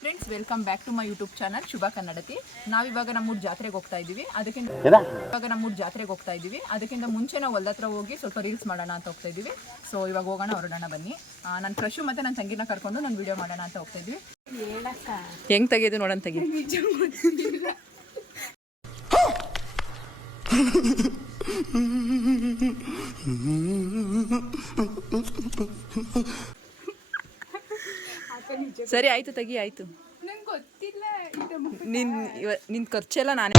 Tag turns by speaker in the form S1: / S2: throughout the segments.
S1: Friends welcome back to my YouTube channel Shubha Kannadathi ನಾವಿವಾಗ ನಮ್ಮೂರು ಜಾತ್ರೆಗೆ ಹೋಗ್ತಾ ಇದೀವಿ ಅದಕ್ಕಿಂತ ಇವಾಗ ನಮ್ಮೂರು ಜಾತ್ರೆಗೆ ಹೋಗ್ತಾ ಇದೀವಿ ಅದಕ್ಕಿಂತ ಮುಂಚೆ ನಾವು ಹೊಲ್ದ ಹತ್ರ ಹೋಗಿ ಸ್ವಲ್ಪ ರೀಲ್ಸ್ ಮಾಡೋಣ ಅಂತ ಹೋಗ್ತಾ ಇದೀವಿ ಸೊ ಇವಾಗ ಹೋಗೋಣ ಹೊರಡೋಣ ಬನ್ನಿ. ನನ್ನ ಕ್ರಶು ಮತ್ತೆ ನನ್ನ ತಂಗಿನ ಕರ್ಕೊಂಡು ನಾನು ವಿಡಿಯೋ ಮಾಡೋಣ ಅಂತ ಹೋಗ್ತಾ ಇದೀವಿ ಹೆಂಗ್ ತೆಗೆದು ನೋಡೋಣ ತೆಗಿ. ಸರಿ ಆಯ್ತು ತೆಗಿ ಆಯ್ತು. ನಿನ್ ನಿನ್ ಖರ್ಚೆಲ್ಲ ನಾನೇ.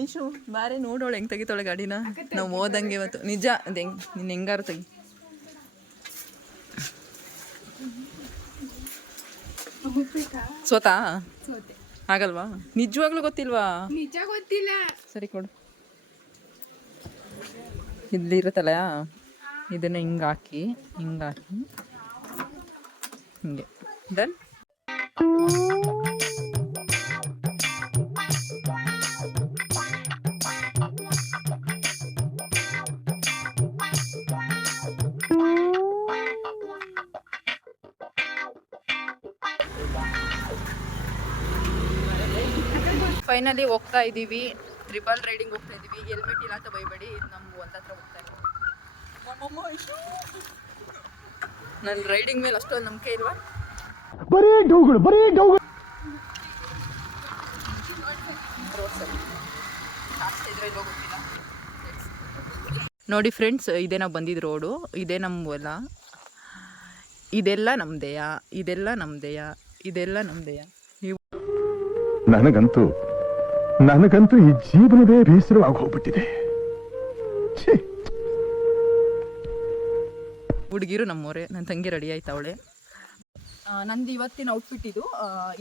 S1: ಐಶು ಬಾರೆ ನೋಡೋಳು ಹೆಂಗ್ ತೆಗಿತಾಳೆ ಗಾಡಿನ. ನಾವು ಓದಂಗೆ ಇವತ್ತು. ನಿಜ ಅದ್ ಹೆಂಗ್ ನಿನ್ ಹೆಂಗಾರು ತೆಗಿ. ಸ್ವತಾ
S2: ಸೋತೆ.
S1: ಆಗಲ್ವಾ ನಿಜವಾಗ್ಲೂ ಗೊತ್ತಿಲ್ವಾ?
S2: ನಿಜ ಗೊತ್ತಿಲ್ಲ.
S1: ಸರಿ ಕೊಡು. ಇಲ್ಲಿರುತ್ತಲ್ಲ ಇದನ್ನ ಹಿಂಗೆ ಹಾಕಿ ಹಿಂಗೆ ಹಾಕಿ. ಹಿಂಗೆ. ಡನ್ ಫೈನಲಿ ಹೋಗ್ತಾ ಇದ್ದೀವಿ. ತ್ರಿಬಲ್ ರೈಡಿಂಗ್ ಹೋಗ್ತಾ ಇದ್ದೀವಿ. ಹೆಲ್ಮೆಟ್ ಇಲ್ಲ ಅಂತ ಬೈಬೇಡಿ. ಇದು ನಮ್ಮ ಒಂದ್ ಹತ್ರ ಹೋಗ್ತಾ ಇದ್ದೀವಿ ನನ್ನ ರೈಡಿಂಗ್ ಮೇಲೆ ಅಷ್ಟೊಂದು ನಂಬಿಕೆ ಇಲ್ವಾ?
S3: ಬರೀ ಡೌಗಳು ಬರೀ ಡೌಗಳು.
S1: ನೋಡಿ ಫ್ರೆಂಡ್ಸ್ ಇದೇ ನಾವು ಬಂದಿದ್ದು ರೋಡು ಇದೇ ನಮ್ಮ ಹೊಲ ಇದೆಲ್ಲ ನಮ್ದೆಯಾ ಇದೆಲ್ಲ ನಮ್ದೆಯಾ ಇದೆಲ್ಲ ನಮ್ದೆಯಾ ನೀವು
S3: ನನಗಂತೂ ನನಗಂತೂ ಈ ಜೀವನವೇ ಬೇಸರವಾಗಿ ಹೋಗ್ಬಿಟ್ಟಿದೆ.
S1: ಹುಡುಗಿರು ನಮ್ಮೋರೆ ನನ್ನ ತಂಗಿ ರೆಡಿ ಆಯ್ತವಳೆ ನಂದು ಇವತ್ತಿನ ಔಟ್ಫಿಟ್ ಇದು.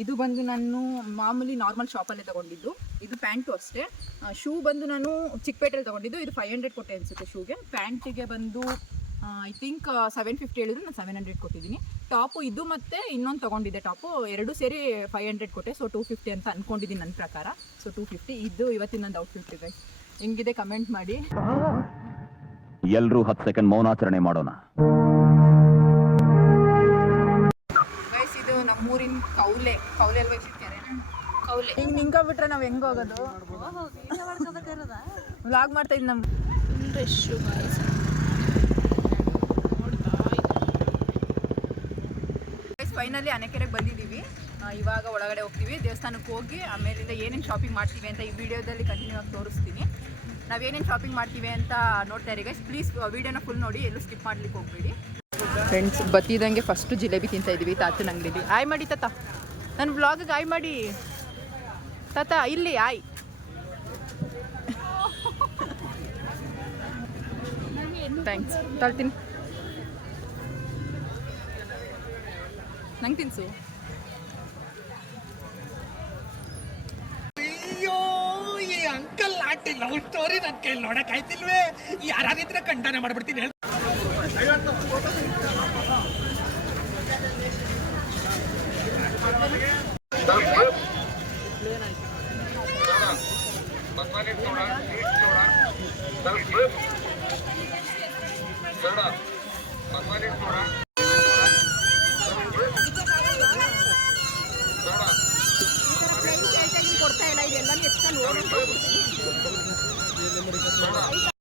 S1: ಇದು ಬಂದು ನಾನು ಮಾಮೂಲಿ ನಾರ್ಮಲ್ ಶಾಪಲ್ಲೇ ತಗೊಂಡಿದ್ದು. ಇದು ಪ್ಯಾಂಟು ಅಷ್ಟೇ. ಶೂ ಬಂದು ನಾನು ಚಿಕ್ಕಪೇಟೆಯಲ್ಲಿ ತಗೊಂಡಿದ್ದು. ಇದು ಫೈವ್ ಹಂಡ್ರೆಡ್ ಕೊಟ್ಟೆ ಅನಿಸುತ್ತೆ ಶೂಗೆ ಪ್ಯಾಂಟಿಗೆ ಬಂದು ಐ ಥಿಂಕ್ ಸೆವೆನ್ ಫಿಫ್ಟಿ ಹೇಳಿದ್ರು ನಾನು ಸೆವೆನ್ ಹಂಡ್ರೆಡ್ ಕೊಟ್ಟಿದ್ದೀನಿ. ಟಾಪು ಇದು ಮತ್ತೆ ಇನ್ನೊಂದು ತಗೊಂಡಿದ್ದೆ ಟಾಪು. ಎರಡು ಸೇರಿ ಫೈವ್ ಹಂಡ್ರೆಡ್ ಕೊಟ್ಟೆ ಸೊ ಟೂ ಫಿಫ್ಟಿ ಅಂತ ಅಂದ್ಕೊಂಡಿದ್ದೀನಿ ನನ್ನ ಪ್ರಕಾರ. ಸೊ ಟೂ ಫಿಫ್ಟಿ ಇದು ಇವತ್ತಿನ ನಂದು ಔಟ್ಫಿಟ್ ಇದೆ. ಹೆಂಗಿದೆ ಕಮೆಂಟ್ ಮಾಡಿ.
S4: ಎಲ್ಲರೂ ಹತ್ತು ಸೆಕೆಂಡ್ ಮೌನಾಚರಣೆ ಮಾಡೋಣ.
S1: ಗೈಸ್ ಇದು ನಮ್ಮೂರಿನ ಕೌಲೆ. ಕೌಲೆ ಅಲ್ವಾ ಕೆರೆ? ಕೌಲೆ. ಹಿಂಗೆ ನಿಂಕೋಬಿಟ್ರೆ ನಾವು ಹೆಂಗೆ ಹೋಗೋದು? ವ್ಲಾಗ್ ಮಾಡ್ತಾ ಇದ್ದು ನಮ್ಮ ಫೈನಲಿ ಅನೆಕೆರೆಗೆ ಬಂದಿದ್ದೀವಿ ಇವಾಗ ಒಳಗಡೆ ಹೋಗ್ತೀವಿ. ದೇವಸ್ಥಾನಕ್ಕೆ ಹೋಗಿ ಆಮೇಲಿಂದ ಏನೇನು ಶಾಪಿಂಗ್ ಮಾಡ್ತೀವಿ ಅಂತ ಈ ವಿಡಿಯೋದಲ್ಲಿ ಕಂಟಿನ್ಯೂ ಆಗಿ ತೋರಿಸ್ತೀನಿ. ನಾವು ಏನೇನು ಶಾಪಿಂಗ್ ಮಾಡ್ತೀವಿ ಅಂತ ನೋಡ್ತಾ ಇರಿ ಗೈಸ್ ಪ್ಲೀಸ್ ವಿಡಿಯೋನ ಫುಲ್ ನೋಡಿ ಎಲ್ಲೂ ಸ್ಕಿಪ್ ಮಾಡ್ಲಿಕ್ಕೆ ಹೋಗ್ಬೇಡಿ. ಫ್ರೆಂಡ್ಸ್ ಬತ್ತಿದಂಗೆ ಫಸ್ಟು ಜಿಲೇಬಿ ತಿಂತಾ ಇದ್ದೀವಿ ತಾತನ ಅಂಗಡಿಲಿ. ಆಯ್ ಮಾಡಿ ತಾತ. ನನ್ನ ವ್ಲಾಗಿಗೆ ಆಯ್ ಮಾಡಿ. ತಾತ ಇಲ್ಲಿ ಆಯ್. ಥ್ಯಾಂಕ್ಸ್ ತರ್ತೀನಿ ನಂಗೆ ತಿನ್ಸು.
S5: ಅಯ್ಯೋ ಈ ಅಂಕಲ್ ಆಂಟಿ ಲವ್ ಸ್ಟೋರಿ ನನ್ ಕೈಲಿ ನೋಡಕ್ ಆಯ್ತಿಲ್ವೇ? ಯಾರಾದಿದ್ರೆ ಖಂಡನೆ ಮಾಡ್ಬಿಡ್ತೀನಿ ಹೇಳ್.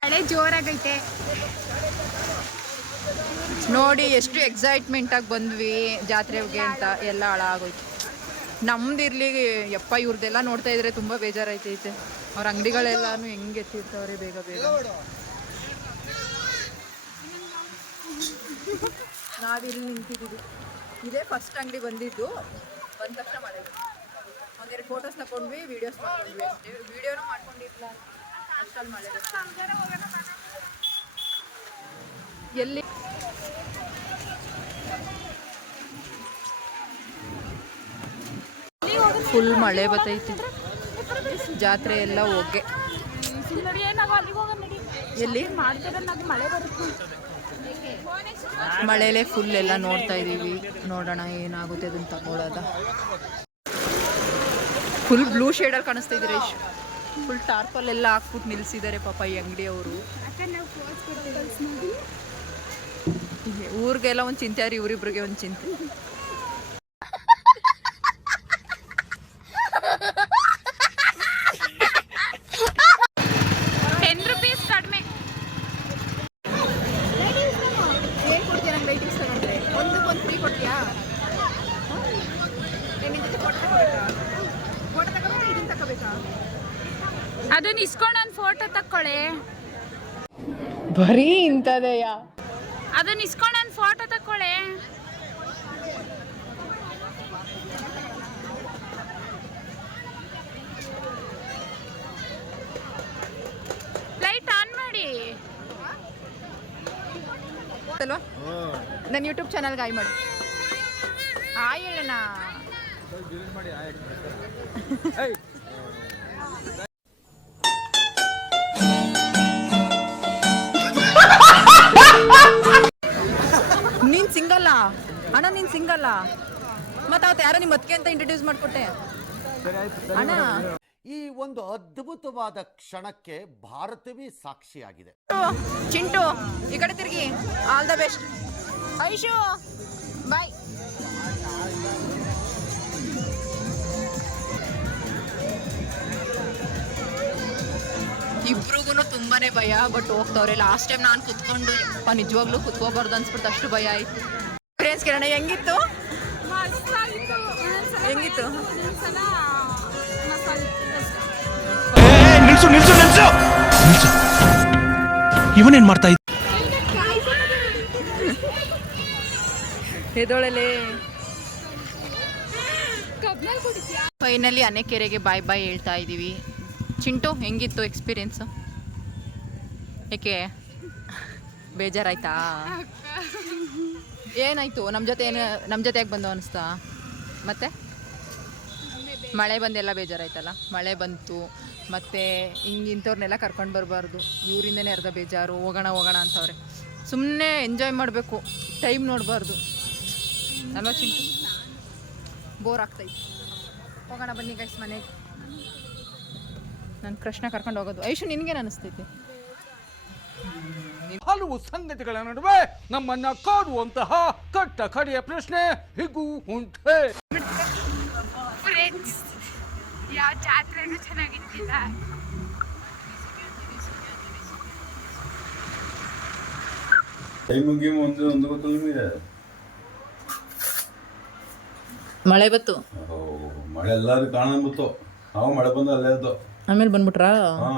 S2: ಮಳೆ ಜೋರಾಗೈತೆ.
S1: ನೋಡಿ, ಎಷ್ಟು ಎಕ್ಸೈಟ್ಮೆಂಟ್ ಆಗಿ ಬಂದ್ವಿ ಜಾತ್ರೆಗೆ ಅಂತ. ಎಲ್ಲ ಹಾಳಾಗೋಯ್ತು. ನಮ್ದು ಇರ್ಲಿ, ಯಪ್ಪ ಇವ್ರದ್ದೆಲ್ಲ ನೋಡ್ತಾ ಇದ್ರೆ ತುಂಬಾ ಬೇಜಾರಾಯ್ತೈತೆ. ಅವ್ರ ಅಂಗಡಿಗಳೆಲ್ಲಾನು ಹೆಂಗೆ ಎತ್ತಿರ್ತಾವ್ರಿ ಬೇಗ ಬೇಗ. ನಾವಿಲ್ಲಿ ನಿಂತಿದ್ದೀವಿ. ಇದೇ ಫಸ್ಟ್ ಅಂಗಡಿ ಬಂದಿದ್ದು. ಬಂದ ತಕ್ಷಣ ಬಂತು. ಒಂದೆರಡು ಫೋಟೋಸ್ ತಗೊಂಡ್ವಿ ವಿಡಿಯೋಸ್ ಮಾಡ್ಕೊಂಡ್ವಿ ಅಷ್ಟೇ. ವಿಡಿಯೋನು ಮಾಡ್ಕೊಂಡಿರ್ಲಿಲ್ಲ ಅಷ್ಟಲ್ಲಿ ಮಳೆ. ಎಲ್ಲಿ? ಫುಲ್ ಮಳೆ ಬತ್ತೈತಿ. ಜಾತ್ರೆ ಎಲ್ಲ ಹೋಗಿ. ಎಲ್ಲಿ? ಮಳೆಲೆ ಫುಲ್ ಎಲ್ಲ ನೋಡ್ತಾ ಇದೀವಿ. ನೋಡೋಣ ಏನಾಗುತ್ತೆ ಅದನ್ನ ತಗೊಳ್ಳೋದ ಫುಲ್ ಬ್ಲೂ ಶೇಡಲ್ಲಿ ಕಾಣಿಸ್ತಾ ಇದ್ರೆ ಫುಲ್ ಟಾರ್ಪಲ್ ಎಲ್ಲ ಹಾಕ್ಬಿಟ್ಟು ನಿಲ್ಸಿದ್ದಾರೆ ಪಾಪ ಈ ಅಂಗಡಿಯವರು
S2: ಅವರು.
S1: ಊರಿಗೆಲ್ಲ ಒಂದು ಚಿಂತೆ ರೀ ಇವ್ರಿಬ್ರಿಗೆ ಒಂದು ಚಿಂತೆ
S2: ಟೆನ್ ರುಪೀಸ್ ಕಡಿಮೆ
S1: ಏನು ಕೊಡ್ತೀಯ ನಂಗೆ ಲೈಟಿಂಗ್ಸ್ ತಗೊಂಡ್ರೆ ಒಂದಕ್ಕೆ ಒಂದು ಫ್ರೀ ಕೊಡ್ತೀಯಾ ನಿನ್ನ ಜೊತೆ ಫೋಟೋ ತಗೋಬೇಕಾ ಫೋಟೋ ತಗೋಬೇಕಾ ಇದನ್ನ ತಗೋಬೇಕಾ
S2: ಅದನ್ನ ಇಸ್ಕೊಂಡು ಒಂದು ಫೋಟೋ ತಕ್ಕೊಳ್ಳಿ
S1: ಬರೀ ಇಂಥದೆಯಾ?
S2: ಅದನ್ನ ಇಸ್ಕೊಂಡು ಒಂದು ಫೋಟೋ ತಕ್ಕೊಳ್ಳಿ ಲೈಟ್ ಆನ್ ಮಾಡಿ.
S1: ಅಲ್ವಾ ನನ್ನ ಯೂಟ್ಯೂಬ್ ಚಾನಲ್ಗೆ ಆಯ್ ಮಾಡಿ. ಆಯ್ ಹೇಳೋಣ ಅಣ್ಣ ನೀನ್ ಸಿಂಗಲ್ಲ ಮತ್ತೆ ಅವತ್ತು ಯಾರೋ ನಿಮ್ಮ ಅತ್ತಿಗೆ ಅಂತ ಇಂಟ್ರೊಡ್ಯೂಸ್ ಮಾಡ್ಕೊಟ್ಟೆ. ಅಣ್ಣ.
S4: ಈ ಒಂದು ಅದ್ಭುತವಾದ ಕ್ಷಣಕ್ಕೆ ಭಾರತವೇ ಸಾಕ್ಷಿಯಾಗಿದೆ.
S1: ಚಿಂಟು ಈ ಕಡೆ ತಿರುಗಿ. All the best Aishu bye ಇಬ್ರಿಗೂ ತುಂಬಾನೇ ಭಯ ಬಟ್ ಹೋಗ್ತವ್ರೆ. ಲಾಸ್ಟ್ ಟೈಮ್ ನಾನು ಕುತ್ಕೊಂಡು ಯಪ್ಪ ನಿಜವಾಗ್ಲೂ ಕುತ್ಕೋಬಾರ್ದು ಅನ್ಸ್ಬಿಟ್ಟು ಅಷ್ಟು ಭಯ ಆಯ್ತು. ಎಕ್ಸ್ಪೀರಿಯನ್ಸ್ ಕಿರಣ ಹೆಂಗಿತ್ತು ಹೆಂಗಿತ್ತು
S5: ನಿಲ್ಸು ನಿಲ್ಸು ನಿಲ್ಸು. ನಿಲ್ಸು. ಇವನೇನ್ ಮಾಡ್ತಾ ಇದ್ದ
S1: ಎದೊಳಲೆ ಫೈನಲಿ ಅನೆಕೆರೆಗೆ ಬಾಯ್ ಬಾಯ್ ಹೇಳ್ತಾ ಇದ್ದೀವಿ ಚಿಂಟು ಹೆಂಗಿತ್ತು ಎಕ್ಸ್ಪೀರಿಯನ್ಸು ಏಕೆ? ಬೇಜಾರಾಯ್ತಾ? ಏನಾಯ್ತು? ನಮ್ಮ ಜೊತೆ ಏನು ನಮ್ಮ ಜೊತೆ ಯಾಕೆ ಬಂದು ಅನಿಸ್ತಾ? ಮತ್ತೆ? ಮಳೆ ಬಂದೆಲ್ಲ ಬೇಜಾರಾಯ್ತಲ್ಲ? ಮಳೆ ಬಂತು. ಮತ್ತು ಹಿಂಗೆ ಇಂಥವ್ರನ್ನೆಲ್ಲ ಕರ್ಕೊಂಡು ಬರಬಾರ್ದು. ಇವರಿಂದನೇ ಅರ್ಧ ಬೇಜಾರು. ಹೋಗೋಣ ಹೋಗೋಣ ಅಂತವ್ರೆ. ಸುಮ್ಮನೆ ಎಂಜಾಯ್ ಮಾಡಬೇಕು. ಟೈಮ್ ನೋಡಬಾರ್ದು. ಅಲ್ವಾ ಚಿಂಟು ಬೋರ್ ಆಗ್ತೈತೆ. ಹೋಗೋಣ ಬನ್ನಿ ಗೈಸ್ ಮನೆಗೆ. ನಾನು ಕೃಷ್ಣ ಕರ್ಕೊಂಡು ಹೋಗೋದು. ಐಶು ನಿನಗೇನು ಅನಿಸ್ತೈತಿ?
S6: ಹಲವು ಸಂಗತಿಗಳ ನಡುವೆ ನಮ್ಮನ್ನ ಕಾಡುವಂತಹ ಕಟ್ಟ ಕಡೆಯ ಪ್ರಶ್ನೆ ಹೀಗೂ ಉಂಟೆ.
S2: ಯಾವ ಜಾತ್ರೆನೂ ಚೆನ್ನಾಗಿತ್ತಿಲ್ಲ
S1: ಮಳೆ ಬತ್ತು
S7: ಓ, ಮಳೆ ಎಲ್ಲಾರು ಕಾಣಂಬಿತ್ತು ನಾವು ಮಳೆ ಬಂದ ಅಲ್ಲೇ
S1: ಆಮೇಲೆ ಬಂದ್ಬಿಟ್ರಾ?
S7: ಹಾ.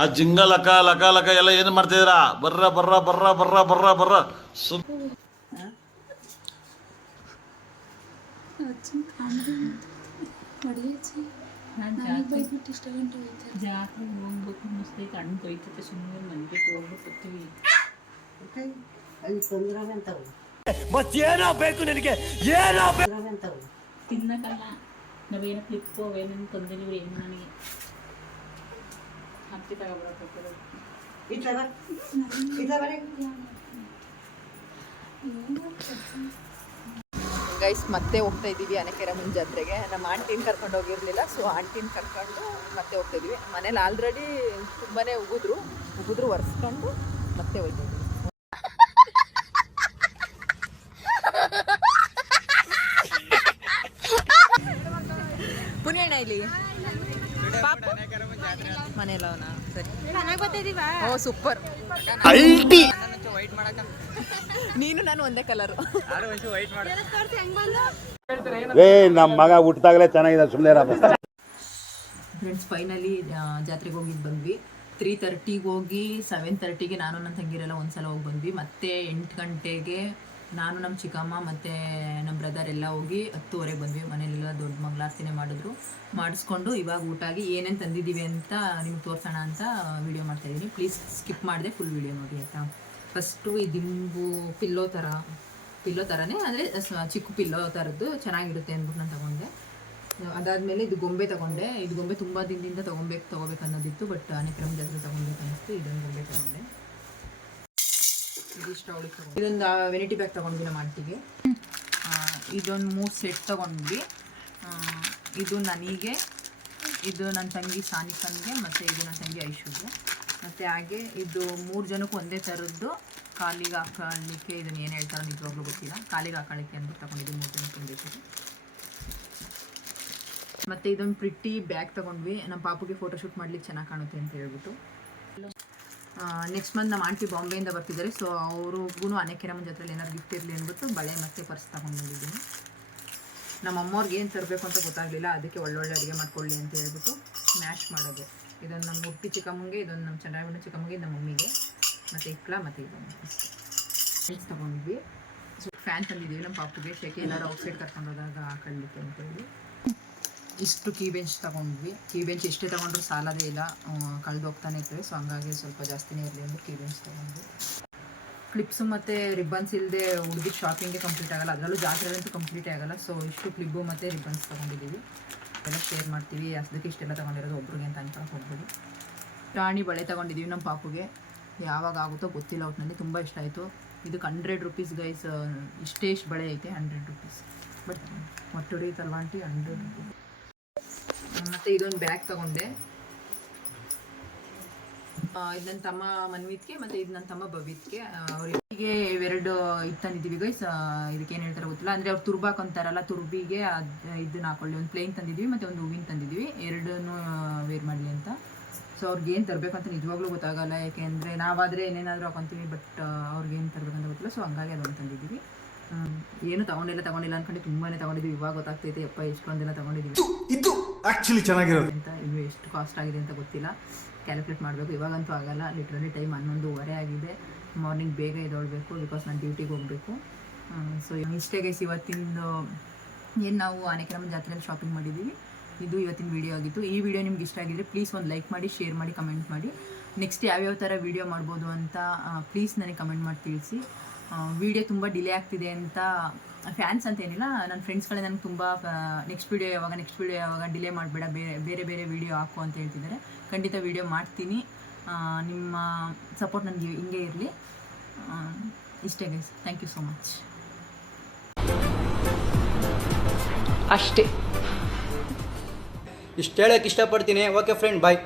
S8: ಆ ಜಿಂಗ ಲಕ ಲಕ ಲಕ ಎಲ್ಲ ಏನು ಮಾಡ್ತಿದ್ದೀರಾ ಬರ್ರ ಬರ್ರ ಬರ್ರ ಬರ್ರ ಬರ್ರ ಬರ್ರ ಸು
S5: ಮತ್ತೇನೋ ಬೇಕು ನಿನಗೆ ಏನೋ
S9: ತಿನ್ನಕ್ಕಲ್ಲ ನಾವೇನೋ ಕ್ಲಿಪ್ಪು ಅವೇನೇನು ತೊಂದರೆ ಏನು ನನಗೆ ಹತ್ತಿ ತಗೊಬರಕ್ಕೆ
S1: ಗೈಸ್ ಮತ್ತೆ ಹೋಗ್ತಾ ಇದ್ದೀವಿ ಅನೇಕೆರೆ ಮುಂಜಾತ್ರೆಗೆ. ಜಾತ್ರೆಗೆ ನಮ್ಮ ಆಂಟಿನ ಕರ್ಕೊಂಡು ಹೋಗಿರ್ಲಿಲ್ಲ ಸೊ ಆಂಟಿನ ಕರ್ಕೊಂಡು ಮತ್ತೆ ಹೋಗ್ತಾ ಇದೀವಿ ಮನೇಲಿ ಆಲ್ರೆಡಿ ತುಂಬಾ ಉಗಿದ್ರು ಉಗಿದ್ರು ಒರೆಸ್ಕೊಂಡು ಮತ್ತೆ ಹೋಗ್ತಾ ಇದೀವಿ ಪುಣ್ಯಣ್ಣ ಇಲ್ಲಿ ಪಾಪು ಮನೇಲಿ ಅವನ? ಸರಿ. ಓ ಸೂಪರ್ ನೀನು ನಾನು ಒಂದೇ ಕಲರು
S7: ಏ ನಮ್ಮ ಮಗ ಹುಟ್ಟಿದಾಗಲೇ ಚೆನ್ನಾಗಿದೆ ಸುಮ್ಮನೆ
S1: ಫ್ರೆಂಡ್ಸ್ ಫೈನಲಿ ಜಾತ್ರೆಗೆ ಹೋಗಿದ್ದು ಬಂದ್ವಿ. ತ್ರೀ ತರ್ಟಿಗೆ ಹೋಗಿ ಸೆವೆನ್ ತರ್ಟಿಗೆ ನಾನು ನನ್ನ ತಂಗಿರೆಲ್ಲ ಒಂದ್ಸಲ ಹೋಗಿ ಬಂದ್ವಿ. ಮತ್ತೆ ಎಂಟು ಗಂಟೆಗೆ ನಾನು ನಮ್ಮ ಚಿಕ್ಕಮ್ಮ ಮತ್ತು ನಮ್ಮ ಬ್ರದರ್ ಎಲ್ಲ ಹೋಗಿ ಹತ್ತುವರೆಗೆ ಬಂದ್ವಿ. ಮನೇಲೆಲ್ಲ ದೊಡ್ಡ ಮಂಗಳಾರತಿನೇ ಮಾಡಿದ್ರು. ಮಾಡಿಸ್ಕೊಂಡು ಇವಾಗ ಊಟ ಆಗಿ ಏನೇನು ತಂದಿದ್ದೀವಿ ಅಂತ ನಿಮ್ಗೆ ತೋರಿಸೋಣ ಅಂತ ವಿಡಿಯೋ ಮಾಡ್ತಾಯಿದ್ದೀನಿ ಪ್ಲೀಸ್ ಸ್ಕಿಪ್ ಮಾಡಿದೆ ಫುಲ್ ವೀಡಿಯೋ ನೋಡಿ ಆಯಿತಾ? ಫಸ್ಟು ಈ ದಿಂಬು ಪಿಲ್ಲೋ ಥರ ಪಿಲ್ಲೋ ಥರನೇ ಅಂದರೆ ಚಿಕ್ಕ ಪಿಲ್ಲೋ ಥರದ್ದು ಚೆನ್ನಾಗಿರುತ್ತೆ ಅಂದ್ಬಿಟ್ಟು ನಾನು ತೊಗೊಂಡೆ. ಅದಾದಮೇಲೆ ಇದು ಗೊಂಬೆ ತಗೊಂಡೆ. ಇದು ಗೊಂಬೆ ತುಂಬ ದಿನದಿಂದ ತಗೊಬೇಕು ತೊಗೋಬೇಕು ಅನ್ನೋದಿತ್ತು ಬಟ್ ಅನೇಕ ಜಾತ್ರೆ ತೊಗೊಬೇಕು ಅನ್ನಿಸ್ತು, ಇದೊಂದು ಗೊಂಬೆ ತಗೊಂಡೆ. ಇದೊಂದು ವೆನಿಟಿ ಬ್ಯಾಗ್ ತಗೊಂಡ್ವಿ ನಮ್ಮ ಆಂಟಿಗೆ ಇದೊಂದು ಮೂರು ಸೆಟ್ ತಗೊಂಡ್ವಿ. ಇದು ನನಗೆ, ಇದು ನನ್ನ ತಂಗಿ ಸಾನಿಕನ್ಗೆ, ಮತ್ತು ಇದು ನನ್ನ ತಂಗಿ ಐಶುಗೆ. ಮತ್ತು ಹಾಗೆ ಇದು ಮೂರು ಜನಕ್ಕೂ ಒಂದೇ ಥರದ್ದು ಕಾಲಿಗೆ ಹಾಕೊಳ್ಳಿಕ್ಕೆ ಇದನ್ನು ಏನು ಹೇಳ್ತಾರೋ ನಿಜವಾಗ್ಲೂ ಗೊತ್ತಿಲ್ಲ. ಕಾಲಿಗೆ ಹಾಕೊಳ್ಳಿಕ್ಕೆ ಅಂತ ತಗೊಂಡಿದ್ದು ಮೂರು ಜನಕ್ಕೆ ಒಂದೇ ಮತ್ತು ಇದೊಂದು ಪ್ರಿಟ್ಟಿ ಬ್ಯಾಗ್ ತೊಗೊಂಡ್ವಿ. ನಮ್ಮ ಪಾಪುಗೆ ಫೋಟೋಶೂಟ್ ಮಾಡ್ಲಿಕ್ಕೆ ಚೆನ್ನಾಗಿ ಕಾಣುತ್ತೆ ಅಂತ ಹೇಳ್ಬಿಟ್ಟು. ನೆಕ್ಸ್ಟ್ ಮಂತ್ ನಮ್ಮ ಆಂಟಿ ಬಾಂಬೆಯಿಂದ ಬರ್ತಿದ್ದಾರೆ. ಸೊ ಅವ್ರಿಗೂ ಅನೇಕೆರಮ್ಮ ಜೊತೆಲಿ ಏನಾದ್ರು ಗಿಫ್ಟ್ ಇರಲಿ ಅಂದ್ಬಿಟ್ಟು ಬಳೆ ಮತ್ತು ಪರ್ಸ್ ತಗೊಂಡು ಬಂದಿದ್ದೀನಿ ನಮ್ಮ ಅಮ್ಮವ್ರಿಗೆ ಏನು ತರಬೇಕು ಅಂತ ಗೊತ್ತಾಗಲಿಲ್ಲ. ಅದಕ್ಕೆ ಒಳ್ಳೊಳ್ಳೆ ಅಡುಗೆ ಮಾಡ್ಕೊಳ್ಳಿ ಅಂತ ಹೇಳ್ಬಿಟ್ಟು ಮ್ಯಾಶ್ ಮಾಡೋದು. ಇದೊಂದು ನಮ್ಮ ಉಪ್ಪಿ ಚಿಕ್ಕಮ್ಮಂಗೆ, ಇದೊಂದು ನಮ್ಮ ಚಂದ್ರಾಯಣ ಚಿಕ್ಕಮ್ಮಗೆ ನಮ್ಮ ಮಮ್ಮಿಗೆ, ಮತ್ತು ಇಕ್ಲ ಮತ್ತು ಇದೊಂದು ಫ್ರೆಂಡ್ಸ್ ತೊಗೊಂಡ್ವಿ. ಸೊ ಫ್ಯಾನ್ ತಂದಿದ್ದೀವಿ ನಮ್ಮ ಪಾಪುಗೆ. ಶೆಕೆ ಏನಾದ್ರು ಔಟ್ಸೈಡ್ ಕರ್ಕೊಂಡು ಹೋದಾಗ ಹಾಕೊಳ್ಳಿಕ್ಕೆ ಅಂತೇಳಿ ಇಷ್ಟು ಕೀ ಬೆಂಚ್ ತೊಗೊಂಡ್ವಿ. ಕೀ ಬೆಂಚ್ ಎಷ್ಟೇ ತೊಗೊಂಡ್ರು ಸಾಲದೇ ಇಲ್ಲ. ಕಳೆದು ಹೋಗ್ತಾನೆ ಇರ್ತವೆ ಸೊ ಹಂಗಾಗಿ ಸ್ವಲ್ಪ ಜಾಸ್ತಿನೇ ಇರಲಿ ಅಂತ ಕೀ ಬೆಂಚ್ ತೊಗೊಂಡ್ವಿ. ಕ್ಲಿಪ್ಸು ಮತ್ತು ರಿಬ್ಬನ್ಸ್ ಇಲ್ಲದೆ ಹುಡುಗಿ ಶಾಪಿಂಗ್ಗೆ ಕಂಪ್ಲೀಟ್ ಆಗಲ್ಲ. ಅದರಲ್ಲೂ ಜಾತ್ರೆಗಂತೂ ಕಂಪ್ಲೀಟ್ ಆಗಲ್ಲ. ಸೊ ಇಷ್ಟು ಕ್ಲಿಬ್ಬು ಮತ್ತು ರಿಬ್ಬನ್ಸ್ ತೊಗೊಂಡಿದ್ದೀವಿ. ಎಲ್ಲ ಶೇರ್ ಮಾಡ್ತೀವಿ. ಅದಕ್ಕೆ ಇಷ್ಟೆಲ್ಲ ತೊಗೊಂಡಿರೋದು ಒಬ್ರಿಗೆ ಅಂತ ಅನ್ಕೊಂಡು ಹೋಗ್ಬೋದು ರಾಣಿ ಬಳೆ ತೊಗೊಂಡಿದ್ದೀವಿ ನಮ್ಮ ಪಾಪುಗೆ. ಯಾವಾಗ ಆಗುತ್ತೋ ಗೊತ್ತಿಲ್ಲ. ಒಟ್ಟಿನಲ್ಲಿ ತುಂಬ ಇಷ್ಟ ಆಯಿತು. ಇದಕ್ಕೆ ಹಂಡ್ರೆಡ್ ರುಪೀಸ್ ಗೈಸ್ ಇಷ್ಟೇ ಇಷ್ಟು ಬಳೆ ಐತೆ ಹಂಡ್ರೆಡ್ ರುಪೀಸ್ ಬಟ್ ಮೊಟ್ಟುಡಿ ತಲ್ವಾಂಟಿ ಹಂಡ್ರೆಡ್ ರುಪೀಸ್ ಮತ್ತು ಇದೊಂದು ಬ್ಯಾಗ್ ತಗೊಂಡೆ. ಇದು ನನ್ನ ತಮ್ಮ ಮನ್ವಿತ್ಗೆ ಮತ್ತೆ ಇದು ನನ್ನ ತಮ್ಮ ಭವಿತ್ಗೆ ಅವರಿಗೆ ಇವೆರಡು ಇದು ತಂದಿದ್ದೀವಿ ಗೈಸ್ ಇದಕ್ಕೆ ಏನು ಹೇಳ್ತಾರೆ ಗೊತ್ತಿಲ್ಲ. ಅಂದರೆ ಅವ್ರು ತುರ್ಬಾಕ್ ಅಂತಾರಲ್ಲ, ತುರ್ಬಿಗೆ ಅದು, ಇದನ್ನ ಹಾಕೊಳ್ಳಿ. ಒಂದು ಪ್ಲೇನ್ ತಂದಿದ್ವಿ ಮತ್ತು ಒಂದು ಹೂವಿನ ತಂದಿದ್ವಿ. ಎರಡನ್ನೂ ವೇರ್ ಮಾಡಲಿ ಅಂತ. ಸೊ ಅವ್ರಿಗೆ ಏನು ತರಬೇಕು ಅಂತ ನಿಜವಾಗ್ಲೂ ಗೊತ್ತಾಗಲ್ಲ. ಯಾಕೆಂದರೆ ನಾವಾದರೆ ಏನೇನಾದರೂ ಹಾಕೊತೀವಿ ಬಟ್ ಅವ್ರಿಗೆ ಏನು ತರಬೇಕಂತ ಗೊತ್ತಿಲ್ಲ. ಸೊ ಹಂಗಾಗಿ ಅದೊಂದು ತಂದಿದ್ದೀವಿ. ಏನು ತಗೊಂಡಿಲ್ಲ ತಗೊಂಡಿಲ್ಲ ಅನ್ಕೊಂಡು ತುಂಬಾನೇ ತಗೊಂಡಿದ್ವಿ. ಇವಾಗ ಗೊತ್ತಾಗ್ತೈತೆ ಯಪ್ಪ ದಿನ ತಗೊಂಡಿದ್ದೀವಿ
S3: ಇದು ಆಕ್ಚುಲಿ ಚೆನ್ನಾಗಿರೋದು.
S1: ಅಂತ ಇನ್ನು ಎಷ್ಟು ಕಾಸ್ಟ್ ಆಗಿದೆ ಅಂತ ಗೊತ್ತಿಲ್ಲ. ಕ್ಯಾಲ್ಕುಲೇಟ್ ಮಾಡಬೇಕು. ಇವಾಗಂತೂ ಆಗಲ್ಲ. ಲಿಟ್ರಲಿ ಟೈಮ್ ಹನ್ನೊಂದುವರೆ ಆಗಿದೆ. ಮಾರ್ನಿಂಗ್ ಬೇಗ ಎದ್ದೊಳ್ಬೇಕು ಬಿಕಾಸ್ ನಾನು ಡ್ಯೂಟಿಗೆ ಹೋಗಬೇಕು. ಸೊ ಇಷ್ಟೇ ಗೈಸ್ ಇವತ್ತಿಂದು ಏನು ನಾವು ಅನೇಕರಮ್ಮ ಜಾತ್ರೆಯಲ್ಲಿ ಶಾಪಿಂಗ್ ಮಾಡಿದ್ದೀವಿ ಇದು ಇವತ್ತಿನ ವಿಡಿಯೋ ಆಗಿತ್ತು. ಈ ವಿಡಿಯೋ ನಿಮ್ಗೆ ಇಷ್ಟ ಆಗಿದ್ರೆ ಪ್ಲೀಸ್ ಒಂದು ಲೈಕ್ ಮಾಡಿ ಶೇರ್ ಮಾಡಿ ಕಮೆಂಟ್ ಮಾಡಿ. ನೆಕ್ಸ್ಟ್ ಯಾವ್ಯಾವ ಥರ ವಿಡಿಯೋ ಮಾಡ್ಬೋದು ಅಂತ ಪ್ಲೀಸ್ ನನಗೆ ಕಮೆಂಟ್ ಮಾಡಿ ತಿಳಿಸಿ. ವಿಡಿಯೋ ತುಂಬ ಡಿಲೇ ಆಗ್ತಿದೆ ಅಂತ ಫ್ಯಾನ್ಸ್ ಅಂತ ಏನಿಲ್ಲ ನನ್ನ ಫ್ರೆಂಡ್ಸ್ಗಳೇ ನನಗೆ ತುಂಬ ನೆಕ್ಸ್ಟ್ ವೀಡಿಯೋ ಯಾವಾಗ ನೆಕ್ಸ್ಟ್ ವೀಡಿಯೋ ಯಾವಾಗ ಡಿಲೇ ಮಾಡಬೇಡ ಬೇರೆ ಬೇರೆ ಬೇರೆ ವೀಡಿಯೋ ಹಾಕು ಅಂತ ಹೇಳ್ತಿದ್ದಾರೆ. ಖಂಡಿತ ವೀಡಿಯೋ ಮಾಡ್ತೀನಿ. ನಿಮ್ಮ ಸಪೋರ್ಟ್ ನನಗೆ ಹಿಂಗೆ ಇರಲಿ. ಇಷ್ಟೇ guys thank you so much
S10: ಅಷ್ಟೇ. ಇಷ್ಟು ಹೇಳೋಕ್ಕೆ ಇಷ್ಟಪಡ್ತೀನಿ. Okay friend bye